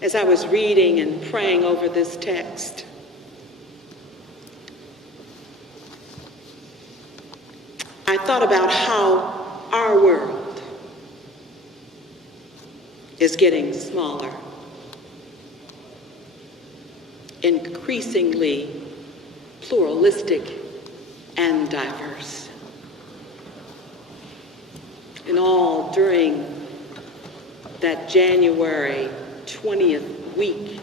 As I was reading and praying over this text, I thought about how our world is getting smaller, increasingly pluralistic and diverse. And all during that January 20th week,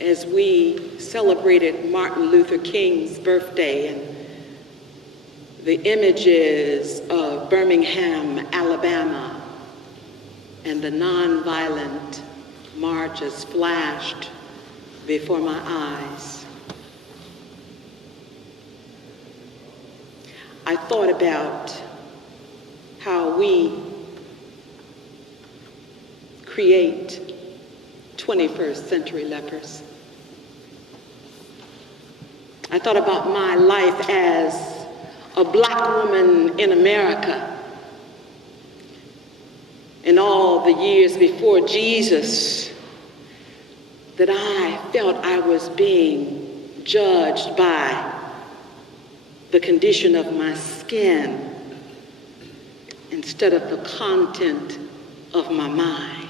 as we celebrated Martin Luther King's birthday, and the images of Birmingham, Alabama, and the nonviolent marches flashed before my eyes, I thought about how we create 21st century lepers. I thought about my life as a Black woman in America in all the years before Jesus, that I felt I was being judged by the condition of my skin instead of the content of my mind.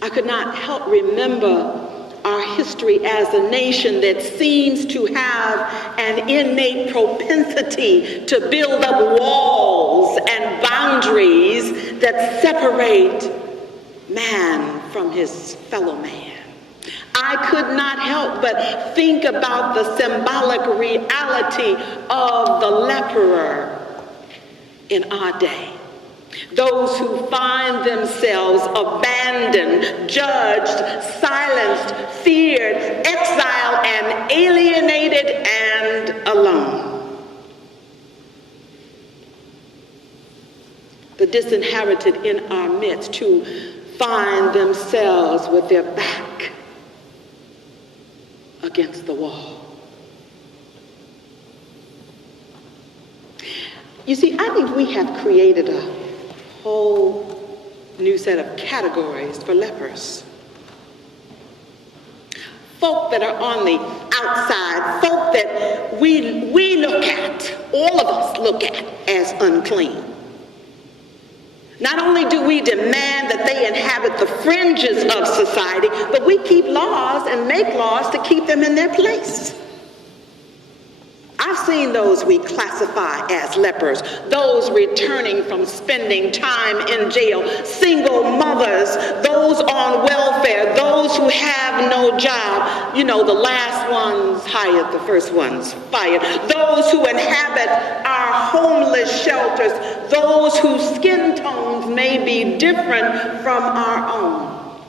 I could not help remember our history as a nation that seems to have an innate propensity to build up walls and boundaries that separate man from his fellow man. I could not help but think about the symbolic reality of the leperer in our day. Those who find themselves abandoned, judged, silenced, feared, exiled, and alienated and alone. The disinherited in our midst who find themselves with their back against the wall. You see, I think we have created a whole new set of categories for lepers. Folk that are on the outside, folk that we look at, all of us look at as unclean. Not only do we demand that they inhabit the fringes of society, but we keep laws and make laws to keep them in their place. I've seen those we classify as lepers, those returning from spending time in jail, single mothers, those on welfare, those who have no job. You know, the last ones hired, the first ones fired. Those who inhabit our homeless shelters, those whose skin tones may be different from our own.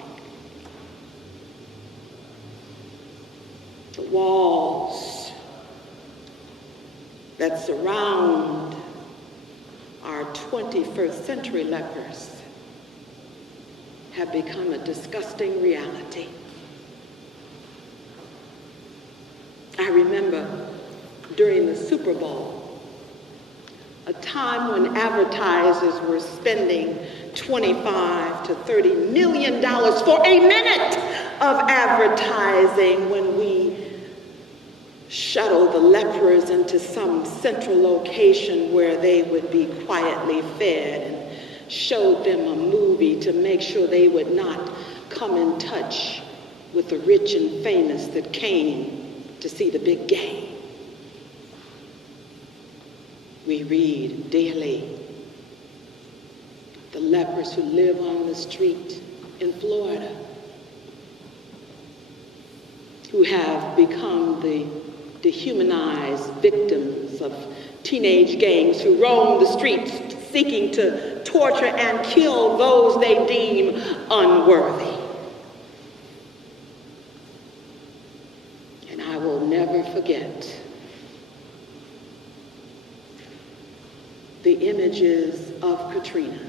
The walls that surround our 21st century lepers have become a disgusting reality. I remember during the Super Bowl, a time when advertisers were spending $25 to $30 million for a minute of advertising, when we shuttle the lepers into some central location where they would be quietly fed, and showed them a movie to make sure they would not come in touch with the rich and famous that came to see the big game. We read daily the lepers who live on the street in Florida, who have become the dehumanized victims of teenage gangs who roam the streets seeking to torture and kill those they deem unworthy. And I will never forget the images of Katrina,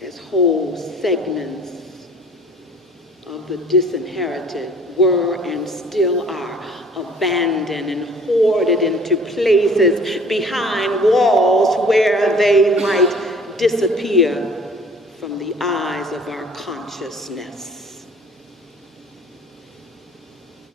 as whole segments of the disinherited were and still are abandoned and hoarded into places behind walls where they might disappear from the eyes of our consciousness.